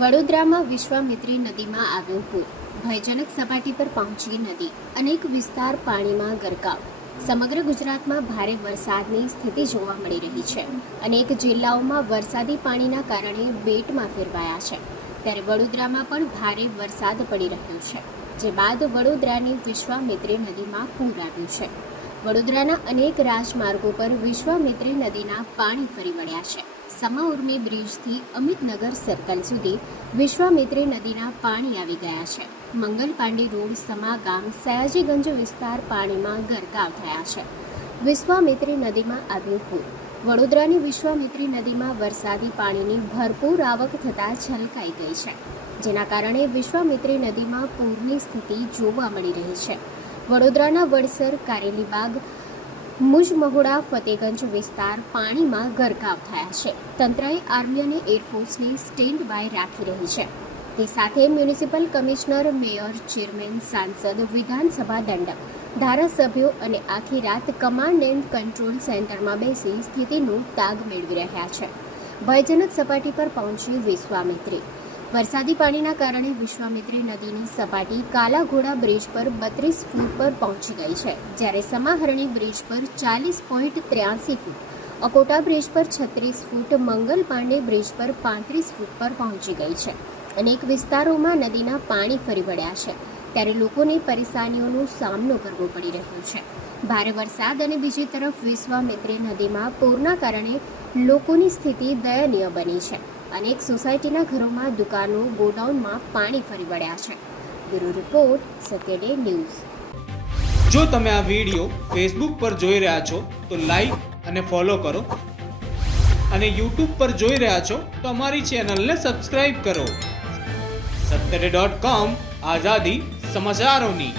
વડોદરામાં વિશ્વામિત્રી નદીમાં આવ્યો પૂર ભયજનક સપાટી પર પહોંચી નદી, અનેક વિસ્તાર પાણીમાં ગરકાવ. સમગ્ર ગુજરાતમાં ભારે વરસાદની સ્થિતિ જોવા મળી રહી છે. અનેક જિલ્લાઓમાં વરસાદી પાણીના કારણે બેટમાં ફેરવાયા છે. ત્યારે વડોદરામાં પણ ભારે વરસાદ પડી રહ્યો છે, જે બાદ વડોદરાની વિશ્વામિત્રી નદીમાં પૂર આવ્યું છે. વડોદરાના અનેક રાજમાર્ગો પર વિશ્વામિત્રી નદીના પાણી ફરી વળ્યા છે. સમા ઉર્મી બ્રિજથી અમિતનગર સર્કલ સુધી વિશ્વામિત્રી નદીના પાણી આવી ગયા છે. મંગલ પાંડે રોડ સમા ગામ સયાજીગંજ વિસ્તાર પાણીમાં ગરકાવ થયા છે. વિશ્વામિત્રી નદીમાં આવ્યું પૂર. વડોદરાની વિશ્વામિત્રી નદીમાં વરસાદી પાણીની ભરપૂર આવક થતાં છલકાઈ ગઈ છે. જેના કારણે વિશ્વામિત્રી નદીમાં પૂરની સ્થિતિ જોવા મળી રહી છે. વડોદરાના વડસર, કારેલીબાગ મુજમહુડા ફતેગંજ વિસ્તાર પાણીમાં ગરકાવ થયા છે. તંત્રએ આર્મી અને એરફોર્સની સ્ટેન્ડ બાય રાખી રહી છે. તે સાથે મ્યુનિસિપલ કમિશનર, મેયર, ચેરમેન, સાંસદ, વિધાનસભા દંડક, ધારાસભ્યો અને આખી રાત કમાન્ડ એન્ડ કંટ્રોલ સેન્ટરમાં બેસી સ્થિતિનું તાગ મેળવી રહ્યા છે. ભયજનક સપાટી પર પહોંચી વિશ્વામિત્રી વરસાદી પાણીના કારણે વિશ્વામિત્રી નદીની સપાટી કાલાઘોડા બ્રિજ પર બત્રીસ ફૂટ પર પહોંચી ગઈ છે, જ્યારે સમાહરણી બ્રિજ પર ચાલીસ પોઈન્ટ ત્ર્યાસી ફૂટ, અકોટા બ્રિજ પર છત્રીસ ફૂટ, મંગલ પાંડે બ્રિજ પર પાંત્રીસ ફૂટ પર પહોંચી ગઈ છે અનેક વિસ્તારોમાં નદીના પાણી ફરી વળ્યા છે. ત્યારે લોકોને પરેશાનીઓનો સામનો કરવો પડી રહ્યો છે. ભારે વરસાદ અને બીજી તરફ વિશ્વામિત્રી નદીમાં પૂરના કારણે લોકોની સ્થિતિ દયનીય બની છે અનેક સોસાયટીના ઘરોમાં દુકાનો, ગોડાઉનમાં પાણી ફરી વળ્યા છે. Bureau report Saturday news. જો તમે આ વીડિયો ફેસબુક પર જોઈ રહ્યા છો, તો લાઈક અને ફોલો કરો. અને યુટ્યુબ પર જોઈ રહ્યા છો, તો અમારી ચેનલને સબસ્ક્રાઇબ કરો. સત્તરે ડોટ કોમ આઝાદી સમાચારોની